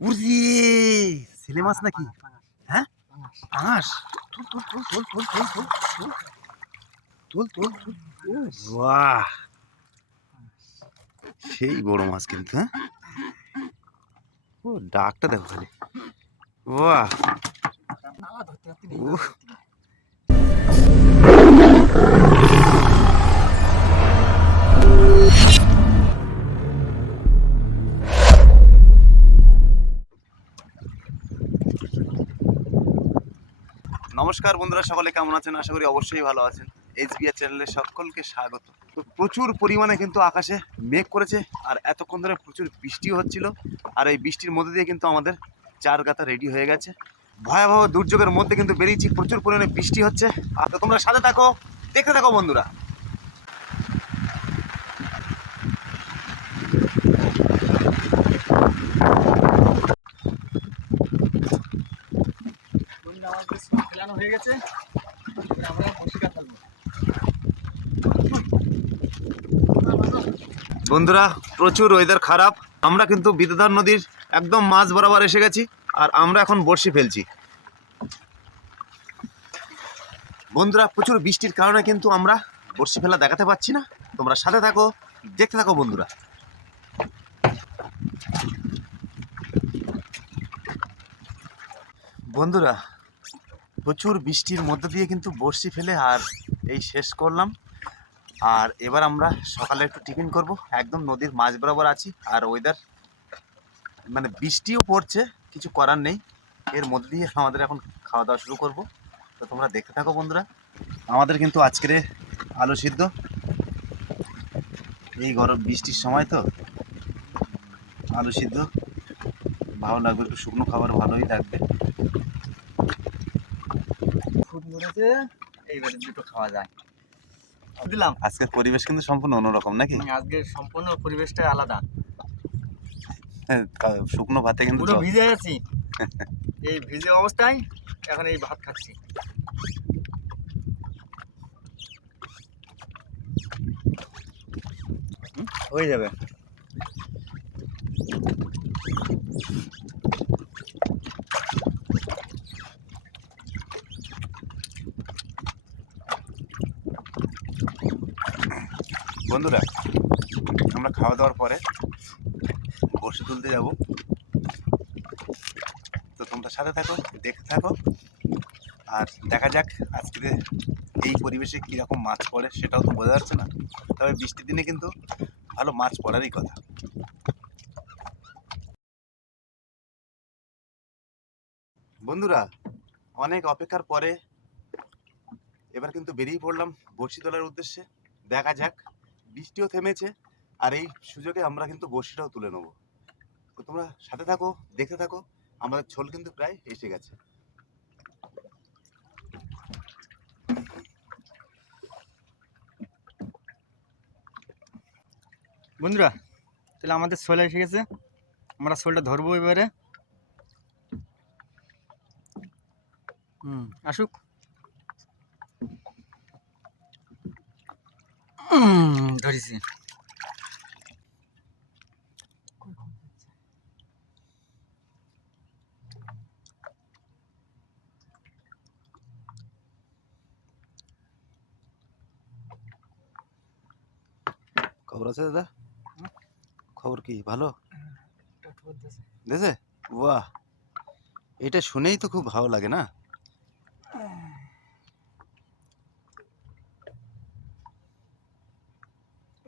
উড়ি ছেলে মাছ নাকি? হ্যাঁ? পাঙাশ। তোল তোল তুল তুল তুল তুল তুল তুল তুল। তুল তুল বাহ। সেই বড় মাছ কিন্তু হ্যাঁ? ও ডাকটা দেখো খালি। বাহ। নমস্কার বন্ধুরা, সকলে কেমন আছেন? আশা করি অবশ্যই ভালো আছেন। এইচবিআর চ্যানেলে সকলকে স্বাগত। তো প্রচুর পরিমাণে কিন্তু আকাশে মেঘ করেছে আর এতক্ষণ ধরে প্রচুর বৃষ্টি হচ্ছিল আর এই বৃষ্টির মধ্যে দিয়ে কিন্তু আমাদের চার গাতা রেডি হয়ে গেছে। ভয়াবহ দুর্যোগের মধ্যে কিন্তু বেরিয়েছি, প্রচুর পরিমাণে বৃষ্টি হচ্ছে। আর তোমরা সাথে থাকো, দেখতে থাকো বন্ধুরা। বন্ধুরা, প্রচুর ওয়েদার খারাপ। আমরা কিন্তু বিদ্যাধর নদীর একদম মাঝ বরাবর এসে গেছি, আর আমরা এখন বড়শি ফেলছি। বন্ধুরা, প্রচুর বৃষ্টির কারণে কিন্তু আমরা বড়শি ফেলা দেখাতে পাচ্ছি না। তোমরা সাথে থাকো, দেখতে থাকো বন্ধুরা। বন্ধুরা প্রচুর বৃষ্টির মধ্যে দিয়ে কিন্তু বড়শি ফেলে আর এই শেষ করলাম। আর এবার আমরা সকালে একটু টিফিন করব। একদম নদীর মাঝ বরাবর আছি আর ওয়েদার মানে বৃষ্টিও পড়ছে, কিছু করার নেই। এর মধ্যে দিয়ে আমাদের এখন খাওয়া দাওয়া শুরু করব। তো তোমরা দেখতে থাকো বন্ধুরা। আমাদের কিন্তু আজকের আলু সিদ্ধ। এই গরম বৃষ্টির সময় তো আলু সিদ্ধ। ভালো লাগবে, একটু শুকনো খাবার ভালোই লাগবে। ফুট এইবারে দুটো খাওয়া যায়। দিলাম। আজকের পরিবেশ কিন্তু সম্পূর্ণ অন্যরকম নাকি? মানে আজকে সম্পূর্ণ পরিবেশটা আলাদা। হ্যাঁ, শুকনো ভাতে কিন্তু পুরো ভিজে আছি। এই ভিজে অবস্থায় এখন এই ভাত খাচ্ছি। হয়ে যাবে। বন্ধুরা, আমরা খাওয়া দাওয়ার পরে বসে তুলতে যাব। তো তোমরা সাথে থাকো, দেখতে থাকো। আর দেখা যাক আজকে এই পরিবেশে কীরকম মাছ পড়ে সেটাও তো বোঝা যাচ্ছে না। তবে বৃষ্টির দিনে কিন্তু ভালো মাছ পড়ারই কথা। বন্ধুরা, অনেক অপেক্ষার পরে এবার কিন্তু বেরিয়ে পড়লাম বড়শি তোলার উদ্দেশ্যে। দেখা যাক বৃষ্টিও থেমেছে, আর এই সুযোগে আমরা কিন্তু বড়শিটাও তুলে নেব। তো তোমরা সাথে থাকো, দেখতে থাকো, আমাদের ছোল কিন্তু প্রায় এসে গেছে। বন্ধুরা, তাহলে আমাদের শোল এসে গেছে। আমরা শোলটা ধরবো এবারে। হুম, আসুক। ধরেছি। খবর আছে দাদা? খবর কি ভালো? দেশে বাহ! এটা শুনেই তো খুব ভালো লাগে না?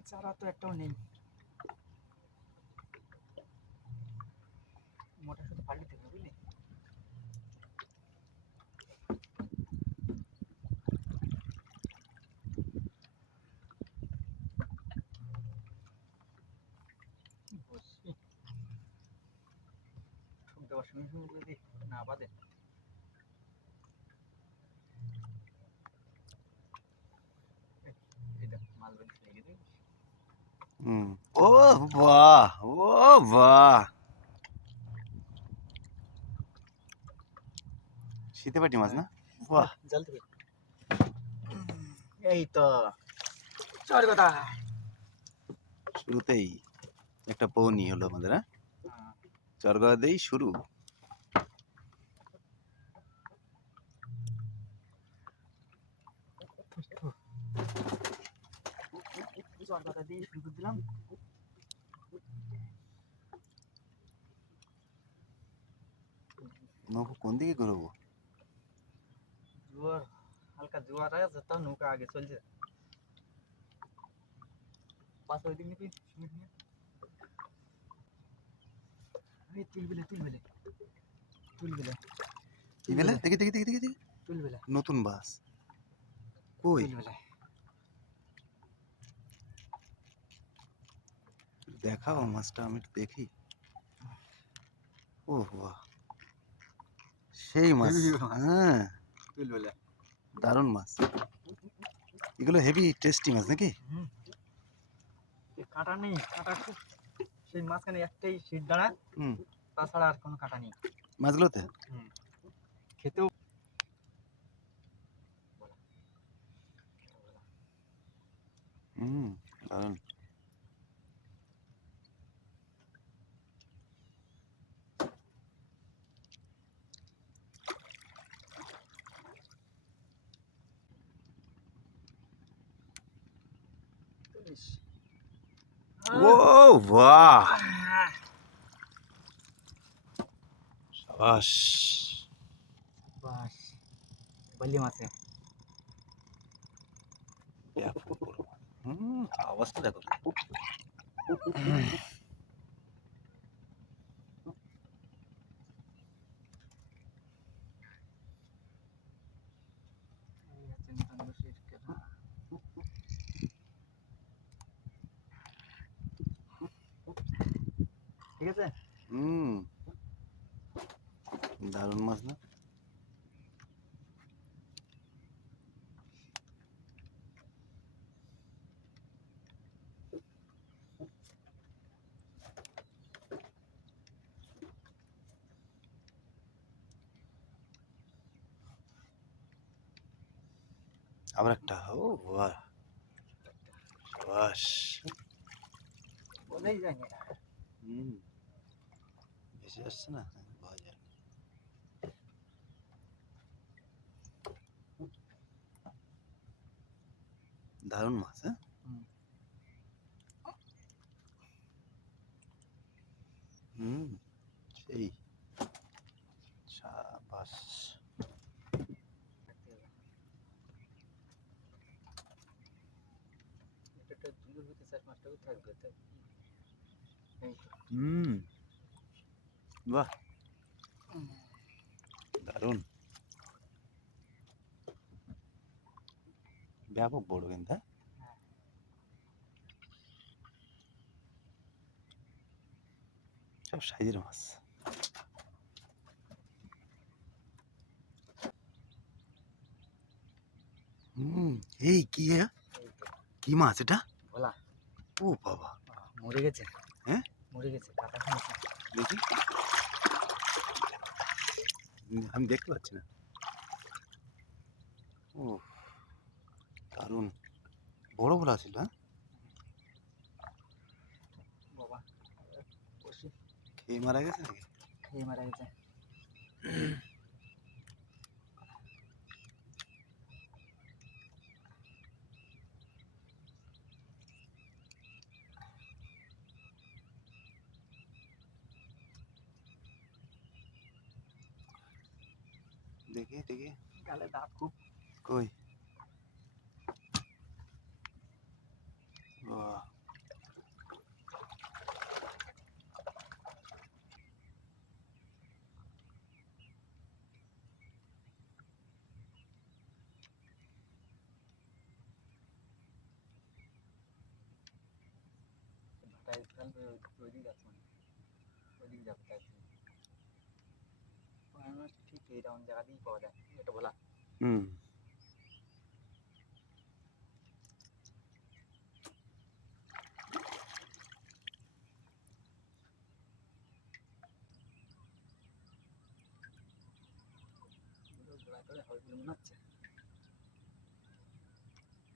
চারা তো একটাও নেই। মোটা শুধু পাল্টি বুঝলি? দেওয়ার সঙ্গে যদি না বাদে এই দেখ মাল বেশ লেগে দিই হুম ও বাহ ও বাহ। শীতে পাটি মাছ না? বাহ। জল থেকে এই তো চল কথা। শুরুতেই একটা পৌনি হলো আমাদের হ্যাঁ? চরগা দেই শুরু। চরকাটা দিয়ে শুরু করে দিলাম নৌকো কোন দিকে ঘুরবো জোয়ার হালকা জোয়ার আছে তাও নৌকা আগে চলছে পাশ ওই দিক নিবি সুমিত নিয়ে এই তুলবিলে তুলবিলে তুলবিলে কি বেলে দেখি দেখি দেখি দেখি দেখি। তুলবিলে নতুন বাস কই তুলবিলে দেখাও মাছটা আমি একটু দেখি। ও বাহ। সেই মাছ। হ্যাঁ। দারুণ মাছ। এগুলো হেভি টেস্টি মাছ নাকি? কাঁটা নেই কাঁটা খুব। সেই মাঝখানে একটাই সিট দাঁড়া হুম। তাছাড়া আর কোনো কাঁটা নেই। মাছগুলোতে? হুম। খেতেও হুম দারুণ। তুলিস ও বাহ সাবাস বাস বললি মাছে ব্যাপক বড় মাছ। হুম আওয়াজটা দেখো এই হচ্ছে নতুন বসির কেনা ঠিক আছে হুম দারুণ মাছ না আবার একটা ও বাহ সাবাস বলেই জানি না হুম ভেসে আসছে না? পাওয়া দারুণ মাছ হ্যাঁ? হুম। হুম সেই সাবাস এটা দূর হতে চার পাঁচটা করে থাকবে তাই এই তো। হুম বাহ। দারুণ। ব্যাপক বড় কিন্তু হ্যাঁ? সব সাইজের মাছ। হুম এই কি এ? কি মাছ এটা? ভোলা। ও বাবা। মরে গেছে। হ্যাঁ? মরে গেছে কাটা দেখি। আমি দেখতে পাচ্ছি না। ও দারুণ। বড় বড় আছে হ্যাঁ? বাবা বসি। খেয়ে মারা গেছে নাকি? খেয়ে মারা গেছে দেখি দেখি গালে দাঁত খুব কই মানে। ঠিক এই রাউন্ড জায়গাতেই পাওয়া যায় এটা বলা। হুম করে হবে বলে মনে হচ্ছে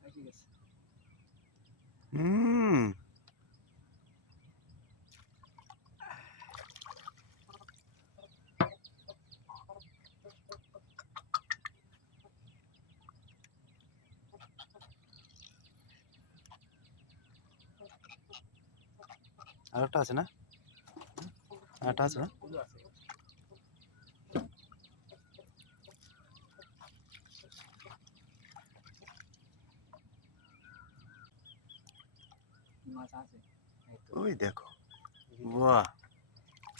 ঠিক আছে হুম আর একটা আছে না? একটা আছে না। ওই দেখো। বাহ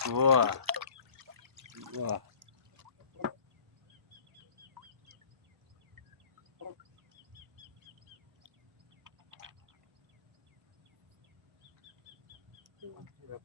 বাহ বাহ।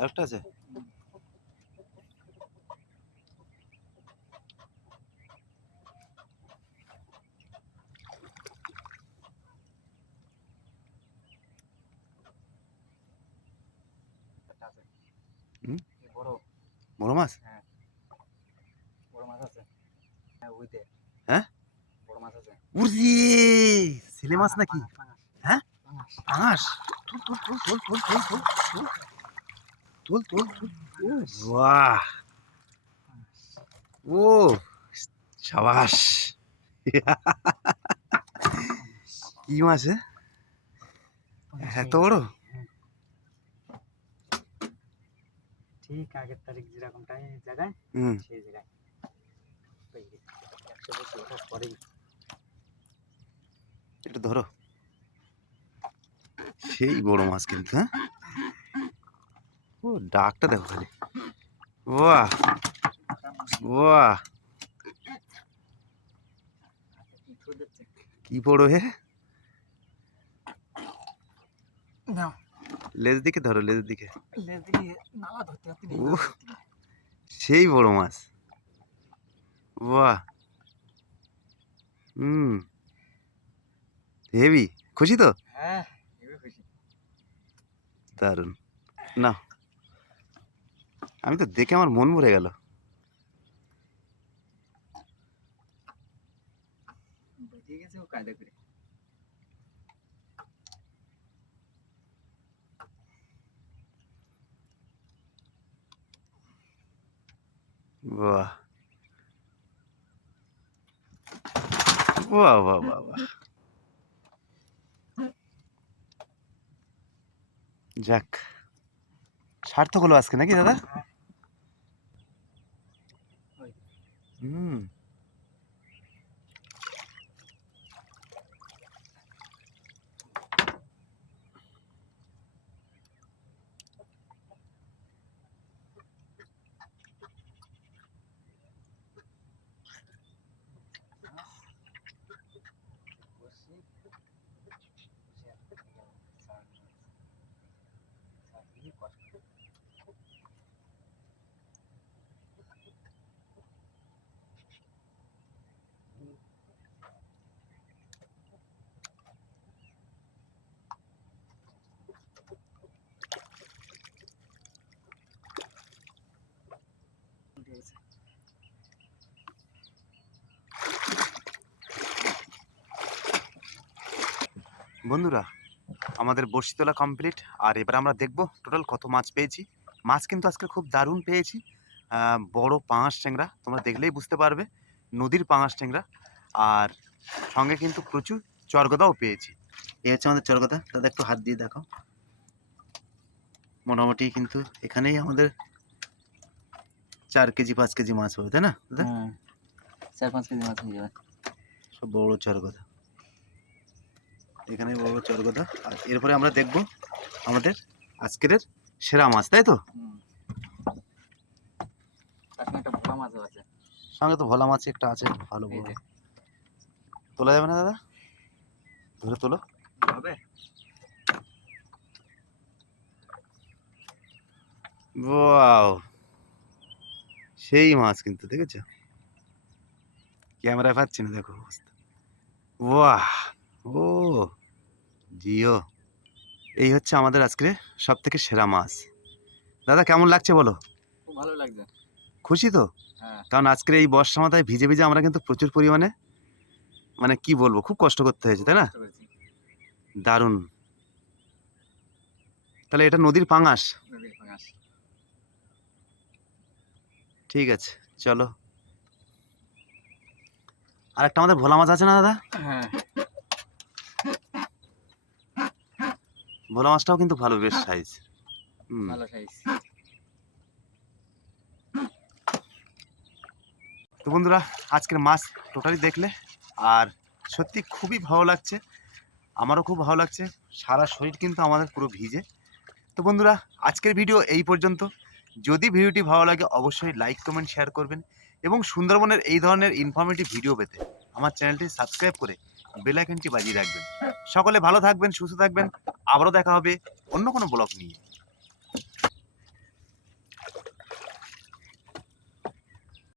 আরেকটা আছে? বড়। মাছ? হ্যাঁ। বড় মাছ আছে। হ্যাঁ উইতে হ্যাঁ? বড় মাছ আছে। উরি ছেলে মাছ নাকি? হ্যাঁ? পাঙাশ। পাঙাশ। তুল তুল তুল ও বাহ! ও সাবাস। কি মাছ এত বড়? হ্যাঁ। ঠিক আগের তারিখ যেরকম টাইম জায়গায় সেই জায়গায়। একশো পরেই। এটা ধরো। সেই বড় মাছ কিন্তু হ্যাঁ? ও ডাকটা দেখো খালি ওয়া ওয়া কি পড়ো হে? লেজ দিকে ধরো লেজ দিকে সেই বড় মাছ। বাহ। হুম। হেভি খুশি তো? দারুণ। না আমি তো দেখে আমার মন ভরে গেল। বাহ। বাহ যাক, সার্থক হলো আজকে নাকি দাদা? Mm. বন্ধুরা আমাদের বড়শি তোলা কমপ্লিট আর এবার আমরা দেখব টোটাল কত মাছ পেয়েছি। মাছ কিন্তু আজকে খুব দারুণ পেয়েছি। বড় পাঙাশ ট্যাংরা তোমরা দেখলেই বুঝতে পারবে নদীর পাঙাশ ট্যাংরা। আর সঙ্গে কিন্তু প্রচুর চরগদাও পেয়েছি। এই হচ্ছে আমাদের চরগদা দাদা একটু হাত দিয়ে দেখো মোটামুটি কিন্তু এখানেই আমাদের চার কেজি পাঁচ কেজি মাছ হবে তাই না দাদা? চার পাঁচ কেজি মাছ হয়ে যাবে। সব বড় চরগদা। এখানে বড় চরগদা আর এরপরে আমরা দেখব আমাদের আজকের সেরা মাছ তাই তো? সঙ্গে তো ভোলা মাছ একটা আছে ভালো তোলা যাবে না দাদা? ধরে তোলো। হবে? ওয়াও। সেই মাছ কিন্তু দেখেছ? ক্যামেরায় পাচ্ছি না দেখো অবস্থা। বাহ ও। জিও। এই হচ্ছে আমাদের আজকে সব থেকে সেরা মাছ। দাদা কেমন লাগছে বলো? খুব ভালো লাগছে। খুশি তো? হ্যাঁ। কারণ আজকের এই বর্ষা মাথায় ভিজে ভিজে আমরা কিন্তু প্রচুর পরিমাণে মানে কি বলব খুব কষ্ট করতে হয়েছে তাই না? দারুণ। তাহলে এটা নদীর পাঙাশ। নদীর পাঙাশ। ঠিক আছে চলো। আর একটা আমাদের ভোলা মাছ আছে না দাদা? হ্যাঁ। ভোলা মাছটাও কিন্তু ভালো বেশ সাইজ ভালো সাইজ তো বন্ধুরা আজকের মাছ টোটালি দেখলে আর সত্যি খুবই ভালো লাগছে। আমারও খুব ভালো লাগছে। সারা শরীর কিন্তু আমাদের পুরো ভিজে। তো বন্ধুরা আজকের ভিডিও এই পর্যন্ত। যদি ভিডিওটি ভালো লাগে অবশ্যই লাইক কমেন্ট শেয়ার করবেন এবং সুন্দরবনের এই ধরনের ইনফরমেটিভ ভিডিও পেতে আমার চ্যানেলটি সাবস্ক্রাইব করে বেল আইকনটি বাজিয়ে রাখবেন। সকলে ভালো থাকবেন সুস্থ থাকবেন। আবারও দেখা হবে অন্য কোনো ব্লগ নিয়ে।